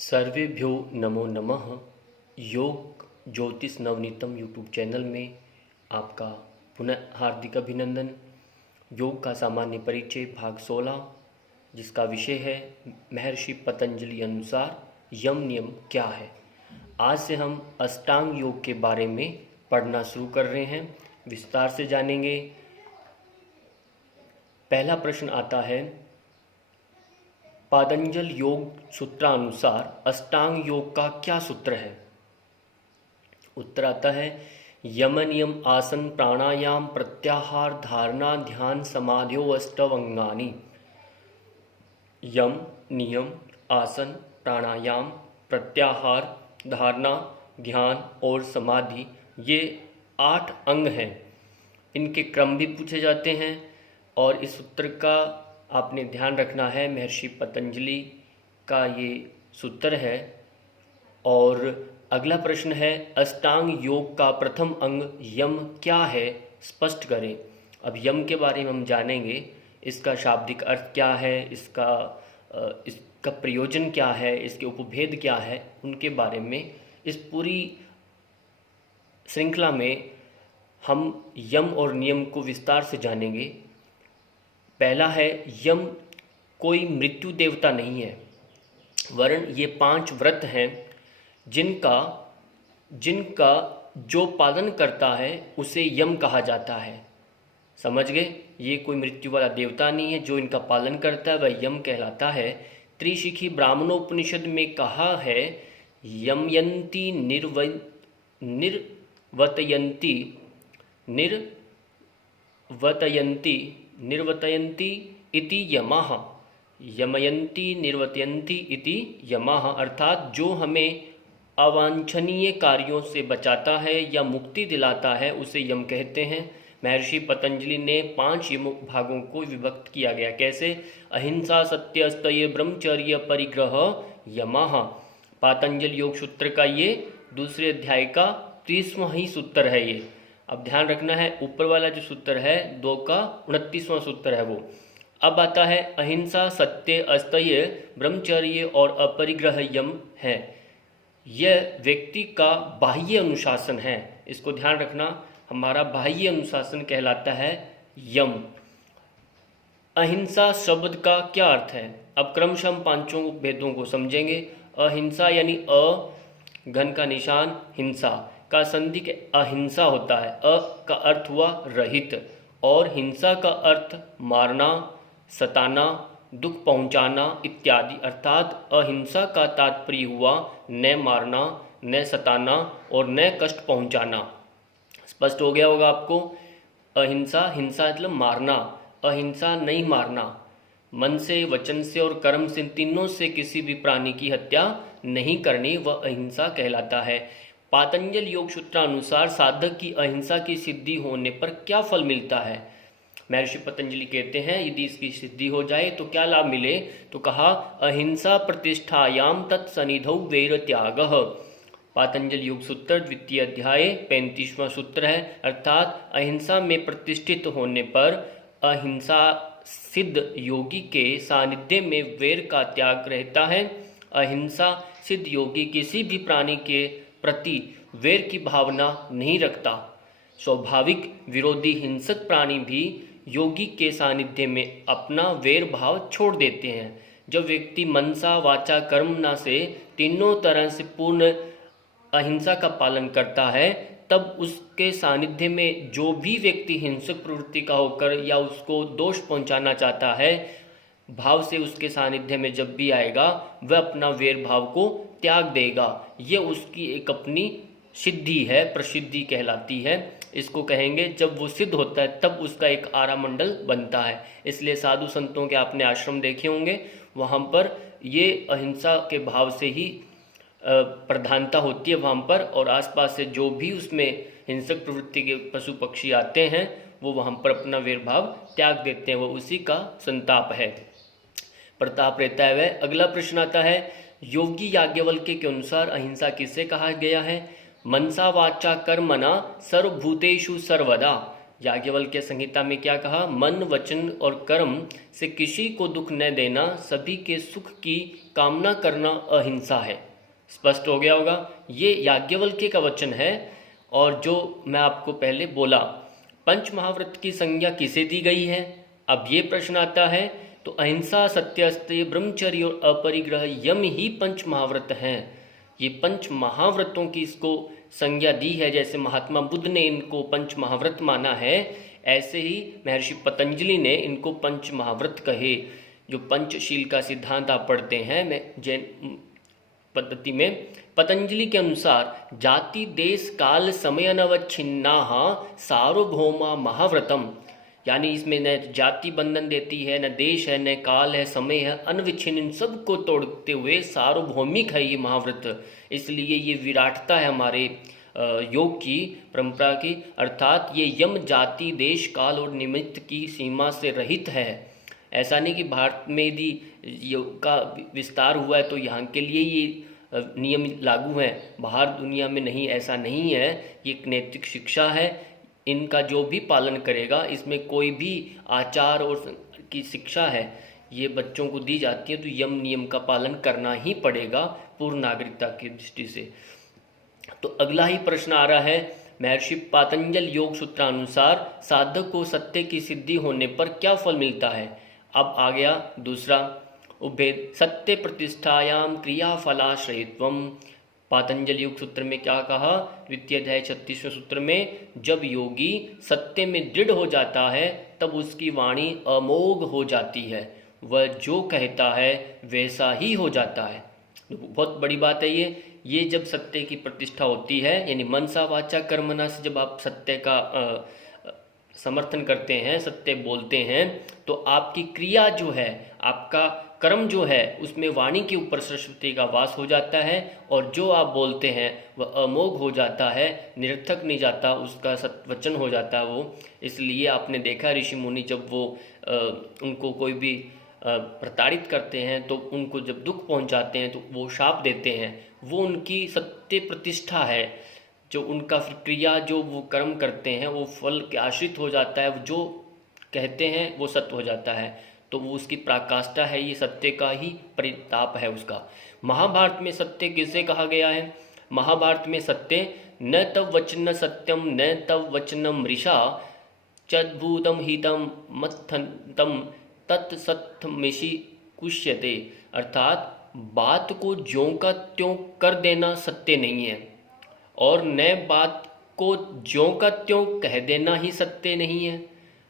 सर्वेभ्यो नमो नमः। योग ज्योतिष नवनीतम यूट्यूब चैनल में आपका पुनः हार्दिक अभिनंदन। योग का सामान्य परिचय भाग 16, जिसका विषय है महर्षि पतंजलि अनुसार यम नियम क्या है। आज से हम अष्टांग योग के बारे में पढ़ना शुरू कर रहे हैं, विस्तार से जानेंगे। पहला प्रश्न आता है, पातंजल योग सूत्रानुसार अष्टांग योग का क्या सूत्र है। उत्तर आता है, यम नियम आसन प्राणायाम प्रत्याहार धारणा ध्यान समाधियो अष्टवंगानि। यम नियम आसन प्राणायाम प्रत्याहार धारणा ध्यान और समाधि ये 8 अंग हैं। इनके क्रम भी पूछे जाते हैं और इस सूत्र का आपने ध्यान रखना है। महर्षि पतंजलि का ये सूत्र है। और अगला प्रश्न है, अष्टांग योग का प्रथम अंग यम क्या है, स्पष्ट करें। अब यम के बारे में हम जानेंगे, इसका शाब्दिक अर्थ क्या है, इसका प्रयोजन क्या है, इसके उपभेद क्या है, उनके बारे में इस पूरी श्रृंखला में हम यम और नियम को विस्तार से जानेंगे। पहला है, यम कोई मृत्यु देवता नहीं है, वरन ये 5 व्रत हैं जिनका जो पालन करता है उसे यम कहा जाता है। समझ गए, ये कोई मृत्यु वाला देवता नहीं है, जो इनका पालन करता है वह यम कहलाता है। त्रिशिखी ब्राह्मणोपनिषद में कहा है, यमयंती निर्वतयन्ति इति यमः। यमयन्ति निर्वतयन्ति इति यमः, अर्थात जो हमें अवांछनीय कार्यों से बचाता है या मुक्ति दिलाता है उसे यम कहते हैं। महर्षि पतंजलि ने 5 यम भागों को विभक्त किया गया। कैसे? अहिंसा सत्य अस्तेय ब्रह्मचर्य परिग्रह यमः। पातंजल योग सूत्र का ये दूसरे अध्याय का 30वां ही सूत्र है ये। अब ध्यान रखना है, ऊपर वाला जो सूत्र है 2 का 29वां सूत्र है वो। अब आता है, अहिंसा सत्य अस्तेय ब्रह्मचर्य और अपरिग्रह यम है। यह व्यक्ति का बाह्य अनुशासन है, इसको ध्यान रखना, हमारा बाह्य अनुशासन कहलाता है यम। अहिंसा शब्द का क्या अर्थ है? अब क्रमशः हम 5 भेदों को समझेंगे। अहिंसा यानी अ घन का निशान हिंसा का संधि के अहिंसा होता है। अ का अर्थ हुआ रहित और हिंसा का अर्थ मारना, सताना, दुख पहुंचाना इत्यादि। अर्थात अहिंसा का तात्पर्य हुआ न मारना, न सताना और न कष्ट पहुंचाना। स्पष्ट हो गया होगा आपको। अहिंसा, हिंसा मतलब मारना, अहिंसा नहीं मारना। मन से, वचन से और कर्म से, तीनों से किसी भी प्राणी की हत्या नहीं करनी, वह अहिंसा कहलाता है। पातंजल योग सूत्रानुसार साधक की अहिंसा की सिद्धि होने पर क्या फल मिलता है? महर्षि पतंजलि कहते हैं, यदि इसकी सिद्धि हो जाए तो क्या लाभ मिले? तो कहा, अहिंसा प्रतिष्ठायाम तत्सनिधौ वैर त्यागः। पातंजल योग सूत्र द्वितीय अध्याय 35वां सूत्र है। अर्थात अहिंसा में प्रतिष्ठित होने पर अहिंसा सिद्ध योगी के सानिध्य में वैर का त्याग रहता है। अहिंसा सिद्ध योगी किसी भी प्राणी के प्रति वैर की भावना नहीं रखता। स्वाभाविक विरोधी हिंसक प्राणी भी योगी के सानिध्य में अपना वैर भाव छोड़ देते हैं। जब व्यक्ति मनसा वाचा कर्मणा से तीनों तरह से पूर्ण अहिंसा का पालन करता है, तब उसके सानिध्य में जो भी व्यक्ति हिंसक प्रवृत्ति का होकर या उसको दोष पहुंचाना चाहता है, भाव से उसके सानिध्य में जब भी आएगा, वह अपना वैर भाव को त्याग देगा। ये उसकी एक अपनी सिद्धि है, प्रसिद्धि कहलाती है। इसको कहेंगे, जब वो सिद्ध होता है तब उसका एक आरा मंडल बनता है। इसलिए साधु संतों के आपने आश्रम देखे होंगे, वहाँ पर ये अहिंसा के भाव से ही प्रधानता होती है वहाँ पर, और आसपास से जो भी उसमें हिंसक प्रवृत्ति के पशु पक्षी आते हैं वो वहाँ पर अपना वैर भाव त्याग देते हैं, वो उसी का संताप है, प्रताप रहता है वह। अगला प्रश्न आता है, योगी याज्ञवल्क्य के अनुसार अहिंसा किसे कहा गया है? मनसा वाचा कर्मणा सर्वभूतेषु सर्वदा। याज्ञवल्क्य संहिता में क्या कहा? मन वचन और कर्म से किसी को दुख न देना, सभी के सुख की कामना करना अहिंसा है। स्पष्ट हो गया होगा। ये याज्ञवल्क्य का वचन है। और जो मैं आपको पहले बोला, पंच महाव्रत की संज्ञा किसे दी गई है? अब ये प्रश्न आता है। तो अहिंसा, सत्य, अस्तेय, ब्रह्मचर्य और अपरिग्रह यम ही पंच महाव्रत हैं। ये पंच महाव्रतों की इसको संज्ञा दी है। जैसे महात्मा बुद्ध ने इनको पंच महाव्रत माना है, ऐसे ही महर्षि पतंजलि ने इनको पंच महाव्रत कहे। जो पंचशील का सिद्धांत आप पढ़ते हैं मैं जैन पद्धति में, पतंजलि के अनुसार जाति देश काल समय अनवच्छिन्ना सार्वभौमा महाव्रतम, यानी इसमें न जाति बंधन देती है, न देश है, न काल है, समय है, अनविच्छिन्न, इन सबको तोड़ते हुए सार्वभौमिक है ये महाव्रत। इसलिए ये विराटता है हमारे योग की परंपरा की, अर्थात ये यम जाति देश काल और निमित्त की सीमा से रहित है। ऐसा नहीं कि भारत में यदि योग का विस्तार हुआ है तो यहाँ के लिए ये नियम लागू हैं, बाहर दुनिया में नहीं, ऐसा नहीं है। ये एक नैतिक शिक्षा है, इनका जो भी पालन करेगा, इसमें कोई भी आचार और की शिक्षा है ये बच्चों को दी जाती है, तो यम नियम का पालन करना ही पड़ेगा पूर्ण नागरिकता की दृष्टि से। तो अगला ही प्रश्न आ रहा है, महर्षि पातंजल योग सूत्रानुसार साधक को सत्य की सिद्धि होने पर क्या फल मिलता है? अब आ गया दूसरा उपभेद, सत्य प्रतिष्ठायाम क्रिया फलाश्रयत्वम। पातंजल योग सूत्र में क्या कहा? द्वितीय अध्याय 36वें सूत्र में, जब योगी सत्य में दृढ़ हो जाता है तब उसकी वाणी अमोघ हो जाती है, वह जो कहता है वैसा ही हो जाता है। बहुत बड़ी बात है ये जब सत्य की प्रतिष्ठा होती है, यानी मनसा वाचा कर्मणा से जब आप सत्य का समर्थन करते हैं, सत्य बोलते हैं, तो आपकी क्रिया जो है, आपका कर्म जो है, उसमें वाणी के ऊपर सरस्वती का वास हो जाता है, और जो आप बोलते हैं वह अमोघ हो जाता है, निरर्थक नहीं जाता, उसका सत्वचन हो जाता है वो। इसलिए आपने देखा ऋषि मुनि जब वो उनको कोई भी प्रताड़ित करते हैं तो उनको जब दुख पहुंचाते हैं तो वो शाप देते हैं, वो उनकी सत्य प्रतिष्ठा है। जो उनका क्रिया जो वो कर्म करते हैं वो फल के आश्रित हो जाता है, जो कहते हैं वो सत्य हो जाता है, तो वो उसकी पराकाष्ठा है, ये सत्य का ही परिताप है उसका। महाभारत में सत्य किसे कहा गया है? महाभारत में सत्य न तव वचन सत्यम न तव वचनम ऋषा चद्भूतम हितम मत्थन्तम तत्सत्यमिषि कुष्यते, अर्थात बात को ज्यों का त्यों कर देना सत्य नहीं है, और न बात को ज्यों का त्यों कह देना ही सत्य नहीं है।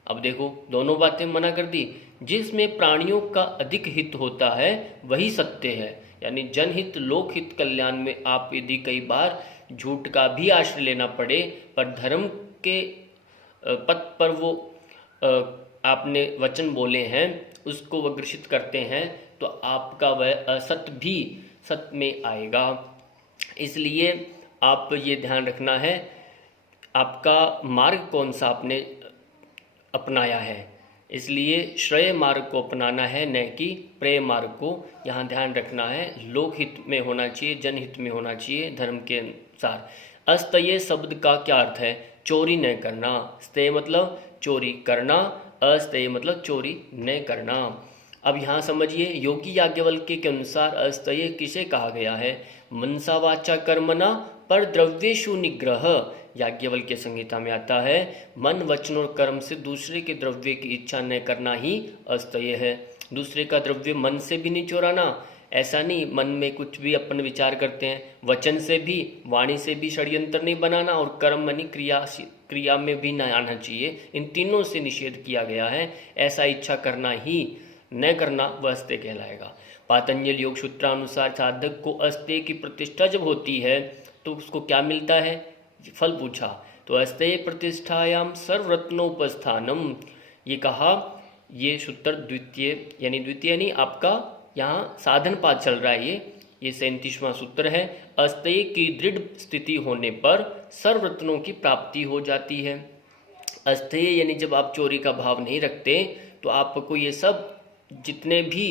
अब देखो दोनों बातें मना कर दी। जिसमें प्राणियों का अधिक हित होता है वही सत्य है, यानी जनहित लोकहित कल्याण में आप यदि कई बार झूठ का भी आश्रय लेना पड़े, पर धर्म के पथ पर वो आपने वचन बोले हैं उसको अग्रसित करते हैं, तो आपका वह असत्य भी सत्य में आएगा। इसलिए आप ये ध्यान रखना है आपका मार्ग कौन सा आपने अपनाया है, इसलिए श्रेय मार्ग को अपनाना है, न कि प्रेय मार्ग को। यहाँ ध्यान रखना है, लोकहित में होना चाहिए, जनहित में होना चाहिए, धर्म के अनुसार। अस्तये शब्द का क्या अर्थ है? चोरी न करना। स्तय मतलब चोरी करना, अस्तय मतलब चोरी न करना। अब यहाँ समझिए, योगी याज्ञवल्क्य के अनुसार अस्तये किसे कहा गया है? मनसा वाचा कर्मणा पर द्रव्येषु निग्रह। याज्ञवल्क्य संहिता में आता है, मन वचन और कर्म से दूसरे के द्रव्य की इच्छा न करना ही अस्तय है। दूसरे का द्रव्य मन से भी नहीं चोराना, ऐसा नहीं मन में कुछ भी अपन विचार करते हैं, वचन से भी, वाणी से भी षड्यंत्र नहीं बनाना, और कर्म यानी क्रिया में भी न आना चाहिए। इन तीनों से निषेध किया गया है। ऐसा इच्छा करना ही न करना वह अस्तय कहलाएगा। पातंजल योग सूत्रानुसार साधक को अस्तय की प्रतिष्ठा जब होती है तो उसको क्या मिलता है? फल पूछा तो अस्तये प्रतिष्ठायाम सर्वरत्नोपस्थानम, ये कहा। ये सूत्र द्वितीय यानी आपका यहाँ साधन पाद चल रहा है, ये 37वां सूत्र है। अस्तये की दृढ़ स्थिति होने पर सर्वरत्नों की प्राप्ति हो जाती है। अस्तये यानी जब आप चोरी का भाव नहीं रखते तो आपको ये सब जितने भी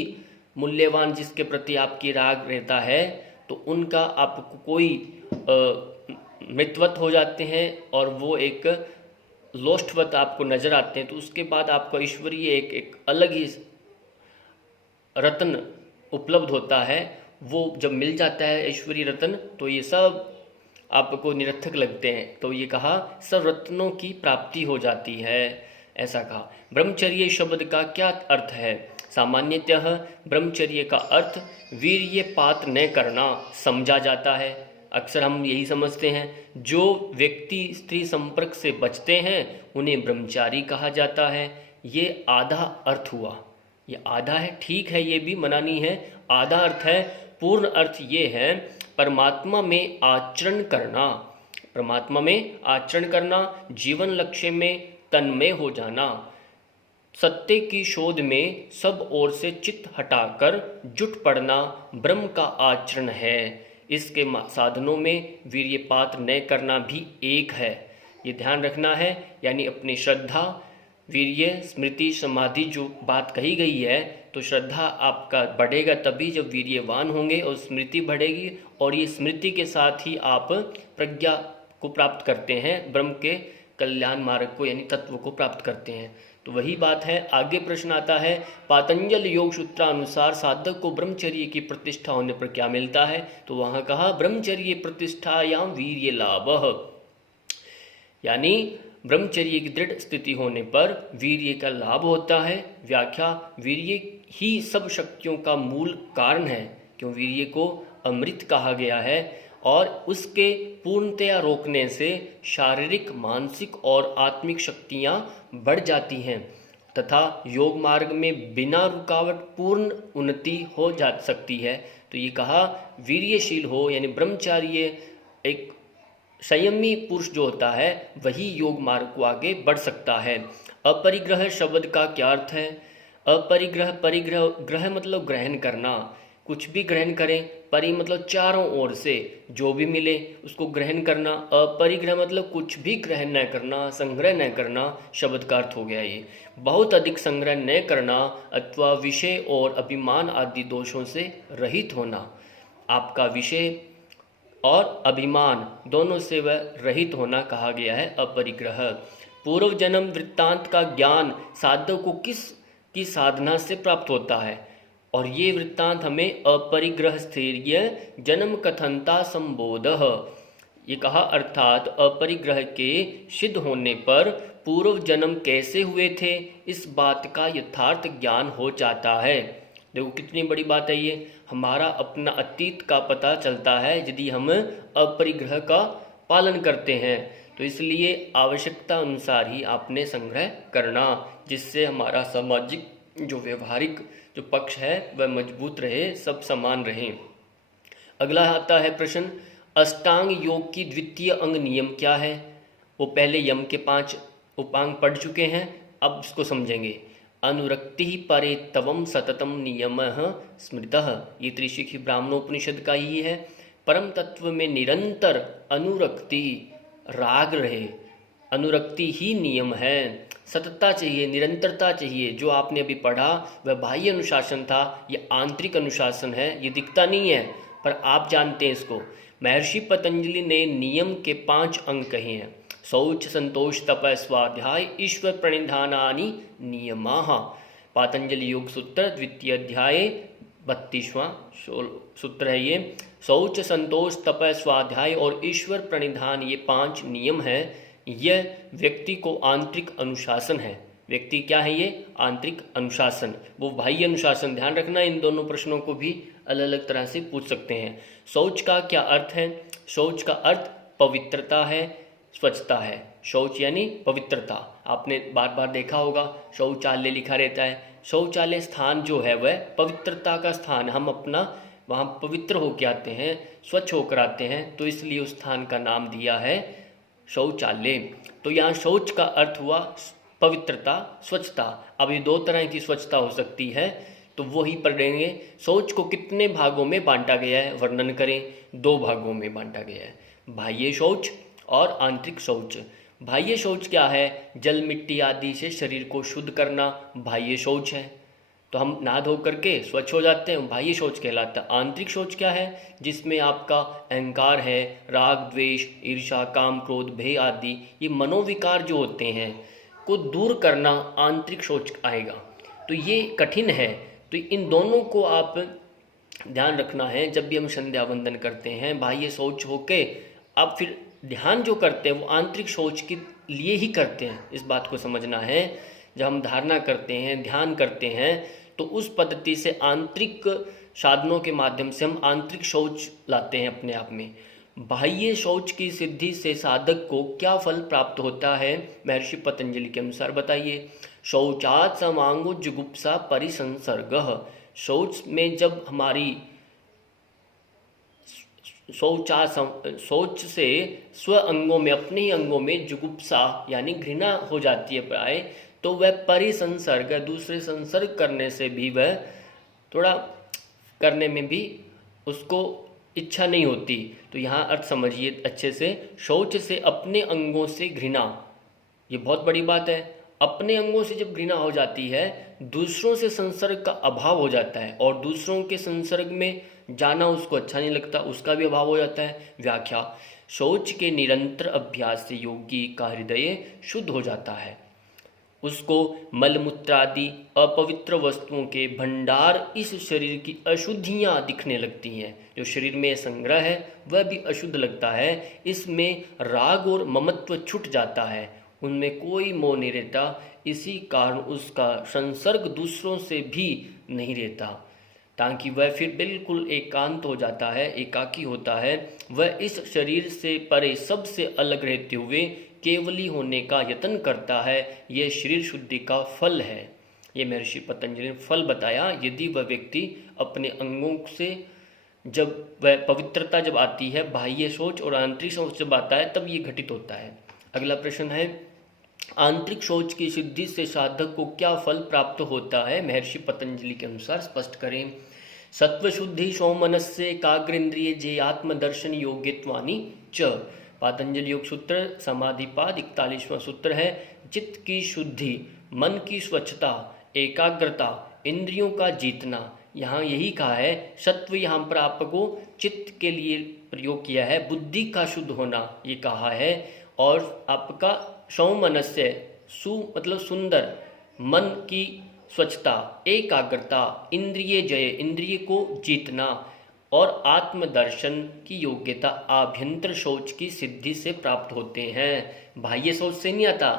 मूल्यवान जिसके प्रति आपकी राग रहता है तो उनका आपको कोई मृतवत हो जाते हैं, और वो एक लोष्टवत आपको नजर आते हैं, तो उसके बाद आपको ईश्वरीय एक अलग ही रत्न उपलब्ध होता है। वो जब मिल जाता है ईश्वरीय रत्न, तो ये सब आपको निरर्थक लगते हैं। तो ये कहा सब रत्नों की प्राप्ति हो जाती है, ऐसा कहा। ब्रह्मचर्य शब्द का क्या अर्थ है? सामान्यतः ब्रह्मचर्य का अर्थ वीर्यपात न करना समझा जाता है। अक्सर हम यही समझते हैं, जो व्यक्ति स्त्री संपर्क से बचते हैं उन्हें ब्रह्मचारी कहा जाता है। ये आधा अर्थ हुआ, ये आधा है, ठीक है, ये भी मना नहीं है, आधा अर्थ है। पूर्ण अर्थ ये है परमात्मा में आचरण करना, परमात्मा में आचरण करना, जीवन लक्ष्य में तन्मय हो जाना, सत्य की शोध में सब ओर से चित्त हटाकर जुट पड़ना ब्रह्म का आचरण है। इसके साधनों में वीर्यपात न करना भी एक है, ये ध्यान रखना है। यानी अपनी श्रद्धा, वीर्य, स्मृति, समाधि जो बात कही गई है, तो श्रद्धा आपका बढ़ेगा तभी जब वीर्यवान होंगे, और स्मृति बढ़ेगी, और ये स्मृति के साथ ही आप प्रज्ञा को प्राप्त करते हैं, ब्रह्म के कल्याण मार्ग को यानी तत्व को प्राप्त करते हैं। तो वही बात है। आगे प्रश्न आता है, पातंजल योग सूत्रानुसार साधक को ब्रह्मचर्य की प्रतिष्ठा होने पर क्या मिलता है? तो वहाँ कहा ब्रह्मचर्य प्रतिष्ठायाम वीर्य लाभः, यानी ब्रह्मचर्य की दृढ़ स्थिति होने पर वीर्य का लाभ होता है। व्याख्या, वीर्य ही सब शक्तियों का मूल कारण है, क्यों वीर्य को अमृत कहा गया है, और उसके पूर्णतया रोकने से शारीरिक, मानसिक और आत्मिक शक्तियाँ बढ़ जाती हैं तथा योग मार्ग में बिना रुकावट पूर्ण उन्नति हो जा सकती है। तो ये कहा वीर्यशील हो, यानी ब्रह्मचार्य एक संयमी पुरुष जो होता है वही योग मार्ग को आगे बढ़ सकता है। अपरिग्रह शब्द का क्या अर्थ है? अपरिग्रह, परिग्रह, ग्रह मतलब ग्रहण करना, कुछ भी ग्रहण करें, परि मतलब चारों ओर से जो भी मिले उसको ग्रहण करना, अपरिग्रह मतलब कुछ भी ग्रहण न करना, संग्रह न करना, शब्द का अर्थ हो गया ये। बहुत अधिक संग्रह न करना अथवा विषय और अभिमान आदि दोषों से रहित होना, आपका विषय और अभिमान दोनों से वह रहित होना कहा गया है अपरिग्रह। पूर्व जन्म वृत्तांत का ज्ञान साधक को किस की साधना से प्राप्त होता है? और ये वृत्तांत हमें अपरिग्रह स्थैर्य जन्म कथनता संबोधः, ये कहा अर्थात अपरिग्रह के सिद्ध होने पर पूर्व जन्म कैसे हुए थे इस बात का यथार्थ ज्ञान हो जाता है। देखो कितनी बड़ी बात है ये, हमारा अपना अतीत का पता चलता है यदि हम अपरिग्रह का पालन करते हैं। तो इसलिए आवश्यकता अनुसार ही आपने संग्रह करना, जिससे हमारा सामाजिक जो व्यवहारिक जो पक्ष है वह मजबूत रहे, सब समान रहें। अगला आता है प्रश्न, अष्टांग योग की द्वितीय अंग नियम क्या है? वो पहले यम के 5 उपांग पढ़ चुके हैं, अब इसको समझेंगे। अनुरक्ति परे तवम सततम नियमः स्मृतः, ये त्रिशिखी ब्राह्मणोपनिषद का ही है। परम तत्व में निरंतर अनुरक्ति, राग रहे, अनुरक्ति ही नियम है। सततता चाहिए, निरंतरता चाहिए। जो आपने अभी पढ़ा वह बाह्य अनुशासन था, ये आंतरिक अनुशासन है, ये दिखता नहीं है पर आप जानते हैं इसको। महर्षि पतंजलि ने नियम के 5 अंग कहे हैं, शौच, संतोष, तप, स्वाध्याय, ईश्वर प्रणिधानानि नियमाः। पातंजलि योग सूत्र द्वितीय अध्याय 32वां सूत्र है ये। शौच, संतोष, तप, स्वाध्याय और ईश्वर प्रणिधान, ये 5 नियम है। यह व्यक्ति को आंतरिक अनुशासन है। व्यक्ति क्या है ये? आंतरिक अनुशासन। वो बाह्य अनुशासन, ध्यान रखना, इन दोनों प्रश्नों को भी अलग अलग तरह से पूछ सकते हैं। शौच का क्या अर्थ है? शौच का अर्थ पवित्रता है, स्वच्छता है। शौच यानी पवित्रता। आपने बार बार देखा होगा शौचालय लिखा रहता है। शौचालय स्थान जो है वह पवित्रता का स्थान, हम अपना वहाँ पवित्र होकर आते हैं, स्वच्छ होकर आते हैं, तो इसलिए उस स्थान का नाम दिया है शौचालय। तो यहाँ शौच का अर्थ हुआ पवित्रता, स्वच्छता। अब ये 2 तरह की स्वच्छता हो सकती है, तो वो ही पढ़ेंगे। शौच को कितने भागों में बांटा गया है वर्णन करें? 2 भागों में बांटा गया है, बाह्य शौच और आंतरिक शौच। बाह्य शौच क्या है? जल, मिट्टी आदि से शरीर को शुद्ध करना बाह्य शौच है। तो हम नहा धो करके स्वच्छ हो जाते हैं, बाह्य शौच कहलाता है। आंतरिक शौच क्या है? जिसमें आपका अहंकार है, राग द्वेष ईर्ष्या काम क्रोध भय आदि ये मनोविकार जो होते हैं को दूर करना आंतरिक शौच आएगा। तो ये कठिन है, तो इन दोनों को आप ध्यान रखना है जब भी हम संध्या वंदन करते हैं। बाह्य शौच होके आप फिर ध्यान जो करते हैं वो आंतरिक शौच के लिए ही करते हैं, इस बात को समझना है। जब हम धारणा करते हैं, ध्यान करते हैं, तो उस पद्धति से आंतरिक साधनों के माध्यम से हम आंतरिक शौच लाते हैं अपने आप में। बाह्य शौच की सिद्धि से साधक को क्या फल प्राप्त होता है? महर्षि पतंजलि के अनुसार बताइए। शौचात् समांगो जुगुप्सा परिसंसर्गः। शौच में जब हमारी शौच से स्व अंगों में, अपने ही अंगों में जुगुप्सा यानी घृणा हो जाती है प्राय, तो वह परिसंसर्ग, दूसरे संसर्ग करने से भी वह थोड़ा करने में भी उसको इच्छा नहीं होती। तो यहाँ अर्थ समझिए अच्छे से। शौच से अपने अंगों से घृणा, ये बहुत बड़ी बात है। अपने अंगों से जब घृणा हो जाती है, दूसरों से संसर्ग का अभाव हो जाता है, और दूसरों के संसर्ग में जाना उसको अच्छा नहीं लगता, उसका भी अभाव हो जाता है। व्याख्या: शौच के निरंतर अभ्यास से योगी का हृदय शुद्ध हो जाता है, उसको मलमूत्रादि अपवित्र वस्तुओं के भंडार, इस शरीर की अशुद्धियाँ दिखने लगती हैं। जो शरीर में संग्रह है वह भी अशुद्ध लगता है। इसमें राग और ममत्व छूट जाता है, उनमें कोई मोह नहीं रहता। इसी कारण उसका संसर्ग दूसरों से भी नहीं रहता, ताकि वह फिर बिल्कुल एकांत हो जाता है, एकाकी होता है। वह इस शरीर से परे सबसे अलग रहते हुए केवली होने का यत्न करता है। यह शरीर शुद्धि का फल है। ये महर्षि पतंजलि ने फल बताया। यदि वह व्यक्ति अपने अंगों से जब वह पवित्रता जब आती है, बाह्य शौच और आंतरिक शौच जब आता है, तब ये घटित होता है। अगला प्रश्न है, आंतरिक शौच की सिद्धि से साधक को क्या फल प्राप्त होता है? महर्षि पतंजलि के अनुसार स्पष्ट करें। सत्व शुद्धि सौमनस्य एकाग्रेन्द्रिय जे आत्मदर्शन योग्यत्वानि च। पातंजलि योग सूत्र समाधिपाद 41वां सूत्र है। चित्त की शुद्धि, मन की स्वच्छता, एकाग्रता, इंद्रियों का जीतना, यहाँ यही कहा है। सत्व यहाँ पर आपको चित्त के लिए प्रयोग किया है, बुद्धि का शुद्ध होना ये कहा है। और आपका सौमनस्य, सु मतलब सुंदर, मन की स्वच्छता, एकाग्रता, इंद्रिय जय, इंद्रिय को जीतना, और आत्मदर्शन की योग्यता आभ्यंतर शौच की सिद्धि से प्राप्त होते हैं। बाह्य शौच से नहीं आता।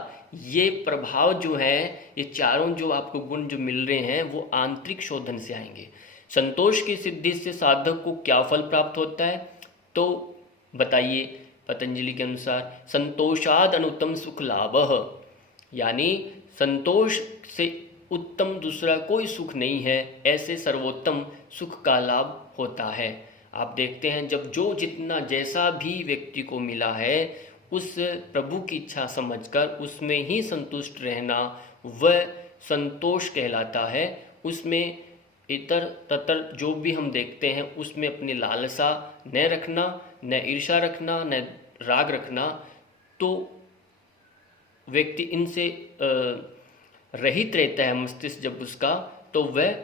ये प्रभाव जो है, ये चारों जो आपको गुण जो मिल रहे हैं वो आंतरिक शोधन से आएंगे। संतोष की सिद्धि से साधक को क्या फल प्राप्त होता है? तो बताइए पतंजलि के अनुसार, संतोषाद अनुत्तम सुख लाभः, यानी संतोष से उत्तम दूसरा कोई सुख नहीं है, ऐसे सर्वोत्तम सुख का लाभ होता है। आप देखते हैं जब जो जितना जैसा भी व्यक्ति को मिला है, उस प्रभु की इच्छा समझकर उसमें ही संतुष्ट रहना वह संतोष कहलाता है। उसमें इतर ततर जो भी हम देखते हैं उसमें अपनी लालसा न रखना, न ईर्ष्या रखना, न राग रखना, तो व्यक्ति इनसे रहित रहता है मस्तिष्क जब उसका, तो वह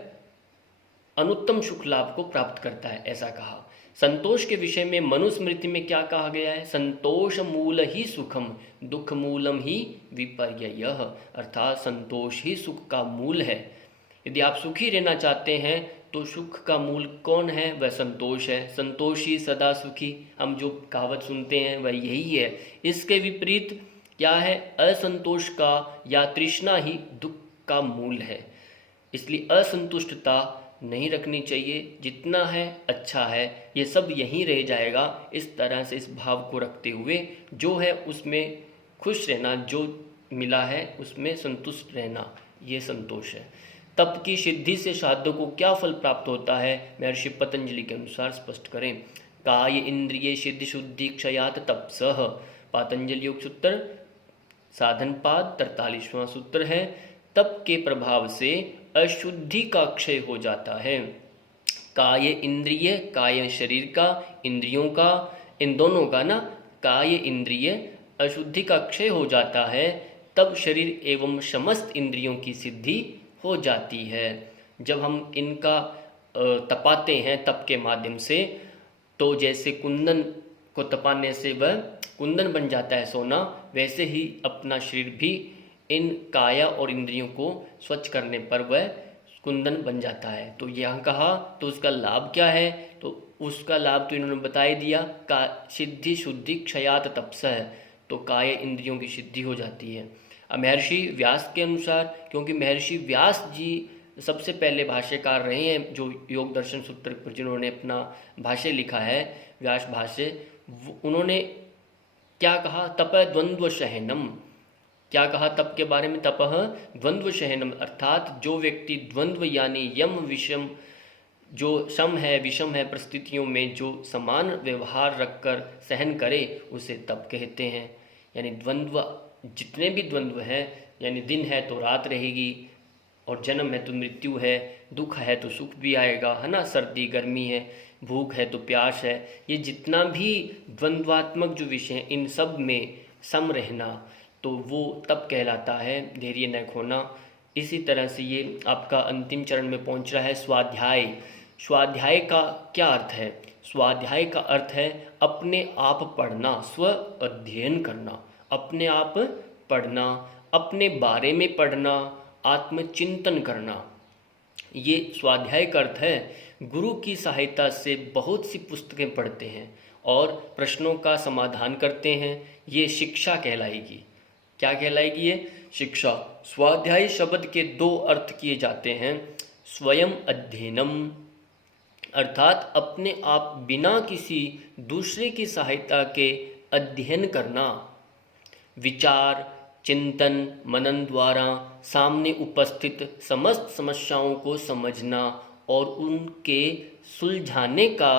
अनुत्तम सुख लाभ को प्राप्त करता है, ऐसा कहा। संतोष के विषय में मनुस्मृति में क्या कहा गया है? संतोष मूल ही सुखम, दुख मूलम ही विपर्ययः, अर्थात संतोष ही सुख का मूल है। यदि आप सुखी रहना चाहते हैं तो सुख का मूल कौन है? वह संतोष है। संतोषी सदा सुखी, हम जो कहावत सुनते हैं वह यही है। इसके विपरीत क्या है? असंतोष का या तृष्णा ही दुख का मूल है। इसलिए असंतुष्टता नहीं रखनी चाहिए। जितना है अच्छा है, ये सब यहीं रह जाएगा। इस तरह से इस भाव को रखते हुए जो है उसमें खुश रहना, जो मिला है उसमें संतुष्ट रहना, ये संतोष है। तप की सिद्धि से साधक को क्या फल प्राप्त होता है? महर्षि पतंजलि के अनुसार स्पष्ट करें। काय इंद्रिय सिद्धि शुद्धि क्षयात तपसः। पातंजलि योग सूत्र साधनपाद 43वां सूत्र है। तप के प्रभाव से अशुद्धि का क्षय हो जाता है। काय इंद्रिय, काय शरीर का, इंद्रियों का, इन दोनों का ना, काय इंद्रिय अशुद्धि का क्षय हो जाता है, तब शरीर एवं समस्त इंद्रियों की सिद्धि हो जाती है। जब हम इनका तपाते हैं तप के माध्यम से, तो जैसे कुंदन को तपाने से वह कुंदन बन जाता है सोना, वैसे ही अपना शरीर भी इन काया और इंद्रियों को स्वच्छ करने पर वह कुंदन बन जाता है। तो यहाँ कहा तो उसका लाभ क्या है, तो उसका लाभ तो इन्होंने बता ही दिया, का सिद्धि शुद्धि क्षयात तपसः, तो काय इंद्रियों की सिद्धि हो जाती है। अब महर्षि व्यास के अनुसार, क्योंकि महर्षि व्यास जी सबसे पहले भाष्यकार रहे हैं जो योग दर्शन सूत्र पर जिन्होंने अपना भाष्य लिखा है, व्यास भाष्य, उन्होंने क्या कहा, तप द्वंद्व शहनम, क्या कहा तप के बारे में, तपह द्वंद्व शहनम, अर्थात जो व्यक्ति द्वंद्व यानी यम विषम, जो सम है विषम है परिस्थितियों में जो समान व्यवहार रखकर सहन करे, उसे तप कहते हैं। यानी द्वंद्व, जितने भी द्वंद्व हैं, यानी दिन है तो रात रहेगी, और जन्म है तो मृत्यु है, दुख है तो सुख भी आएगा, है ना, सर्दी गर्मी है, भूख है तो प्यास है, ये जितना भी द्वंद्वात्मक जो विषय हैं, इन सब में सम रहना, तो वो तप कहलाता है, धैर्य न खोना। इसी तरह से ये आपका अंतिम चरण में पहुंच रहा है स्वाध्याय। स्वाध्याय का क्या अर्थ है, स्वाध्याय का अर्थ है अपने आप पढ़ना, स्व अध्ययन करना, अपने आप पढ़ना, अपने बारे में पढ़ना, आत्मचिंतन करना, ये स्वाध्याय का अर्थ है। गुरु की सहायता से बहुत सी पुस्तकें पढ़ते हैं और प्रश्नों का समाधान करते हैं, ये शिक्षा कहलाएगी। क्या कहलाएगी ये, शिक्षा। स्वाध्याय शब्द के दो अर्थ किए जाते हैं, स्वयं अध्ययनम, अर्थात अपने आप बिना किसी दूसरे की सहायता के अध्ययन करना, विचार चिंतन मनन द्वारा सामने उपस्थित समस्त समस्याओं को समझना और उनके सुलझाने का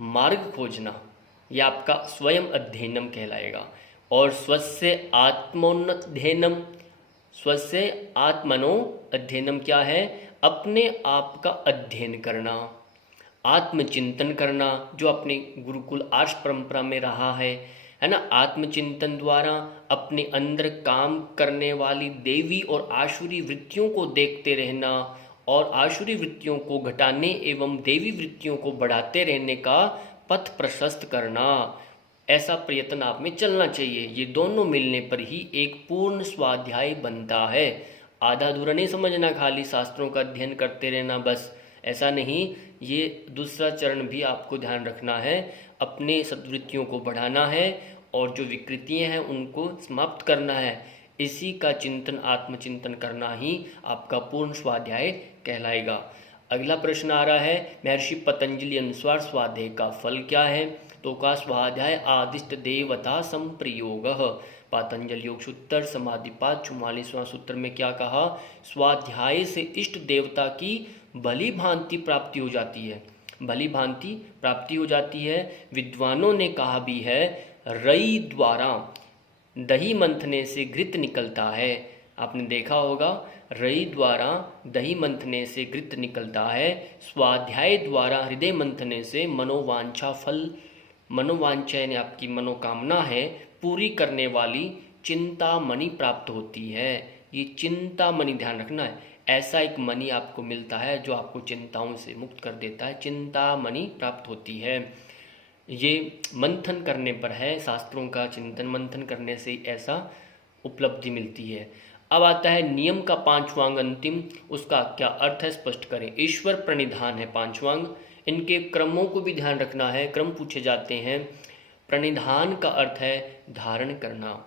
मार्ग खोजना, यह आपका स्वयं अध्ययनम कहलाएगा। और स्वस्य आत्मोन्नध्ययनम, स्वस्य आत्मनो अध्ययनम क्या है, अपने आप का अध्ययन करना, आत्मचिंतन करना, जो अपने गुरुकुल आर्ष परंपरा में रहा है ना। आत्मचिंतन द्वारा अपने अंदर काम करने वाली देवी और आसुरी वृत्तियों को देखते रहना और आसुरी वृत्तियों को घटाने एवं देवी वृत्तियों को बढ़ाते रहने का पथ प्रशस्त करना, ऐसा प्रयत्न आप में चलना चाहिए। ये दोनों मिलने पर ही एक पूर्ण स्वाध्याय बनता है। आधा अधूरा नहीं समझना, खाली शास्त्रों का अध्ययन करते रहना बस, ऐसा नहीं। ये दूसरा चरण भी आपको ध्यान रखना है, अपने सद्वृत्तियों को बढ़ाना है और जो विकृतियां हैं उनको समाप्त करना है। इसी का चिंतन, आत्मचिंतन करना ही आपका पूर्ण स्वाध्याय कहलाएगा। अगला प्रश्न आ रहा है, महर्षि पतंजलि अनुसार स्वाध्याय का फल क्या है, तो का स्वाध्याय आदिष्ट देवता संप्रयोग। पातंजलि योग सूत्र समाधिपाद 44वां सूत्र में क्या कहा, स्वाध्याय से इष्ट देवता की भली भांति प्राप्ति हो जाती है, भली भांति प्राप्ति हो जाती है। विद्वानों ने कहा भी है, रई द्वारा दही मंथने से घृत निकलता है। आपने देखा होगा, रई द्वारा दही मंथने से घृत निकलता है। स्वाध्याय द्वारा हृदय मंथने से मनोवांछा फल, मनोवांछा यानी आपकी मनोकामना है, पूरी करने वाली चिंतामणि प्राप्त होती है। ये चिंतामणि ध्यान रखना है, ऐसा एक मणि आपको मिलता है जो आपको चिंताओं से मुक्त कर देता है, चिंतामणि प्राप्त होती है। ये मंथन करने पर है, शास्त्रों का चिंतन मंथन करने से ऐसा उपलब्धि मिलती है। अब आता है नियम का पांचवां अंग अंतिम, उसका क्या अर्थ है स्पष्ट करें। ईश्वर प्रणिधान है पांचवां अंग, इनके क्रमों को भी ध्यान रखना है, क्रम पूछे जाते हैं। प्रणिधान का अर्थ है धारण करना,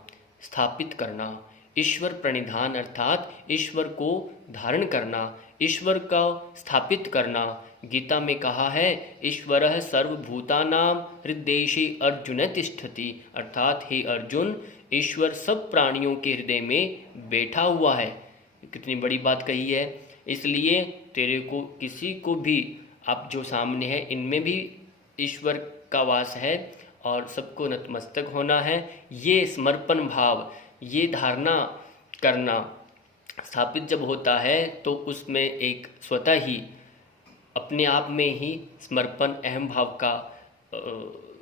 स्थापित करना। ईश्वर प्रणिधान अर्थात ईश्वर को धारण करना, ईश्वर का स्थापित करना। गीता में कहा है, ईश्वरः सर्वभूतानां हृदयेषु अर्जुन तिष्ठति, अर्थात हे अर्जुन, ईश्वर सब प्राणियों के हृदय में बैठा हुआ है। कितनी बड़ी बात कही है। इसलिए तेरे को किसी को भी आप जो सामने है इनमें भी ईश्वर का वास है और सबको नतमस्तक होना है। ये समर्पण भाव, ये धारणा करना स्थापित जब होता है तो उसमें एक स्वतः ही अपने आप में ही समर्पण अहम भाव का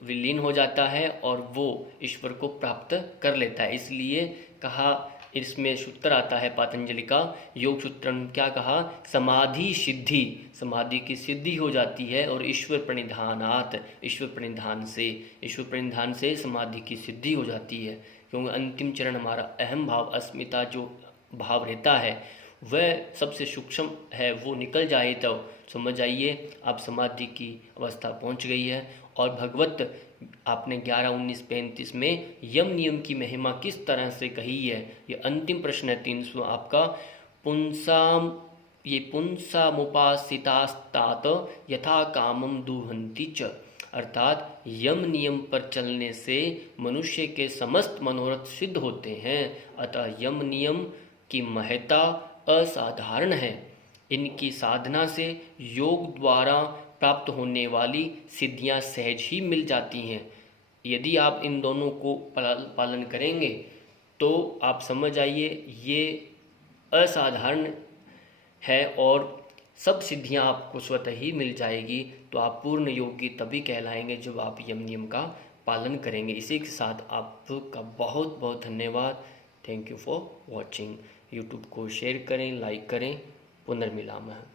विलीन हो जाता है और वो ईश्वर को प्राप्त कर लेता है। इसलिए कहा इसमें सूत्र आता है पतंजलि का योग सूत्र में क्या कहा, समाधि सिद्धि, समाधि की सिद्धि हो जाती है और ईश्वर प्रणिधानात, ईश्वर प्रणिधान से समाधि की सिद्धि हो जाती है। क्योंकि अंतिम चरण हमारा अहम भाव, अस्मिता जो भाव रहता है वह सबसे सूक्ष्म है, वो निकल जाए तो समझ जाइए आप समाधि की अवस्था पहुंच गई है। और भगवत आपने 11-19-35 में यम नियम की महिमा किस तरह से कही है, ये अंतिम प्रश्न है 300 आपका। पुंसाम ये पुंसामुपासितास्तात यथा कामम दुहंती च, अर्थात यम नियम पर चलने से मनुष्य के समस्त मनोरथ सिद्ध होते हैं। अतः यम नियम की महत्ता असाधारण है। इनकी साधना से योग द्वारा प्राप्त होने वाली सिद्धियां सहज ही मिल जाती हैं। यदि आप इन दोनों को पालन करेंगे तो आप समझ आइए ये असाधारण है और सब सिद्धियां आपको स्वतः ही मिल जाएगी। तो आप पूर्ण योगी तभी कहलाएंगे जब आप यम नियम का पालन करेंगे। इसी के साथ आपका बहुत बहुत धन्यवाद। Thank you for watching. YouTube को शेयर करें, लाइक करें। पुनर्मिलामः।